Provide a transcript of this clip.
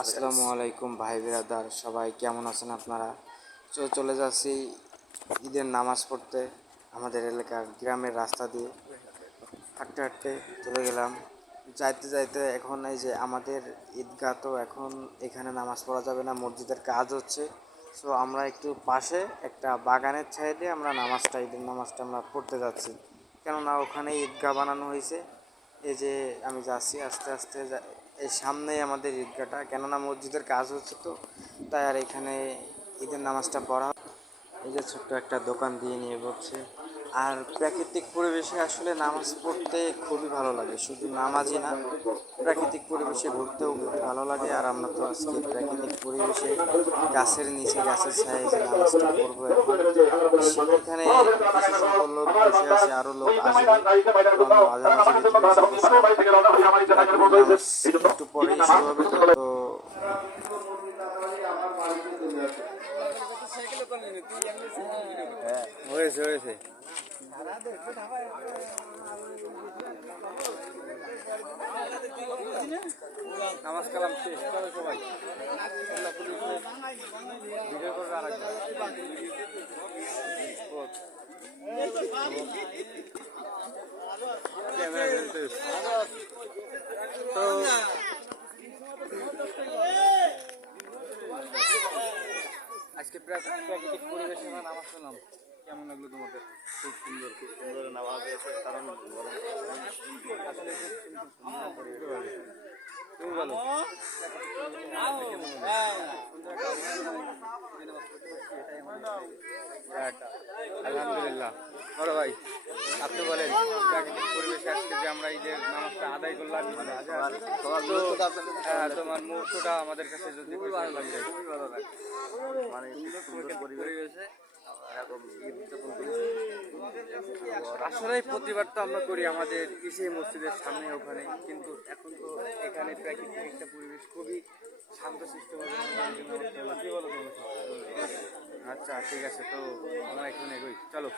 আসসালামু আলাইকুম ভাই বিরাদার, সবাই কেমন আছেন আপনারা? চলে যাচ্ছি ঈদের নামাজ পড়তে আমাদের এলাকার গ্রামের রাস্তা দিয়ে। হাঁটতে হাঁটতে চলে গেলাম। যাইতে যাইতে এখন এই যে আমাদের ঈদগাহ তো এখন এখানে নামাজ পড়া যাবে না, মসজিদের কাজ হচ্ছে। সো আমরা একটু পাশে একটা বাগানের সাইডে আমরা নামাজটা, ঈদের নামাজটা আমরা পড়তে যাচ্ছি। কেননা ওখানে ঈদগাহ বানানো হয়েছে। এই যে আমি যাচ্ছি, আস্তে আস্তে এই সামনেই আমাদের ঈদগাটা কেননা মসজিদের কাজ হচ্ছে তো, তাই আর এখানে ঈদের নামাজটা পড়া এই যে ছোট্ট একটা দোকান দিয়ে নিয়ে বসছে। আর প্রাকৃতিক পরিবেশে আসলে নামাজ পড়তে খুবই ভালো লাগে। শুধু নামাজই না, প্রাকৃতিক পরিবেশে ঘুরতেও খুবই ভালো লাগে। আর আমরা তো আজকে প্রাকৃতিক পরিবেশে গাছের নিচে, গাছের ছায় যে নামাজটা পড়ব এখন, সেখানে লোক বসে আছে আরও একটু হয়েছে হয়েছে তো আজকে প্রাক- প্রাকৃতিক পরিবেশে আমরা নামাজ পড়লাম। কেমন লাগল তোমাদের? খুব সুন্দর খুব সুন্দর নামাজ হয়েছে কারণ আসলে খুব বলো আলহামদুলিল্লাহ। বড় ভাই আপনি বলেন প্রাকৃতিক পরিবেশে আজকে যে আমরা এই যে নামাজটা আদায় করলাম হ্যাঁ, তোমার মুহূর্তটা আমাদের কাছে যদি খুবই ভালো লাগে। মানে পরিবেশে আসলে প্রতিবার তো আমরা করি আমাদের ইসে মসজিদের সামনে ওখানে কিন্তু এখন তো এখানে প্রাকৃতিক একটা পরিবেশ খুবই শান্ত শান্তশিষ্টভাবে কি বলো তোমরা সবাই? আচ্ছা ঠিক আছে তো আমরা এখানে এগোই। চলো।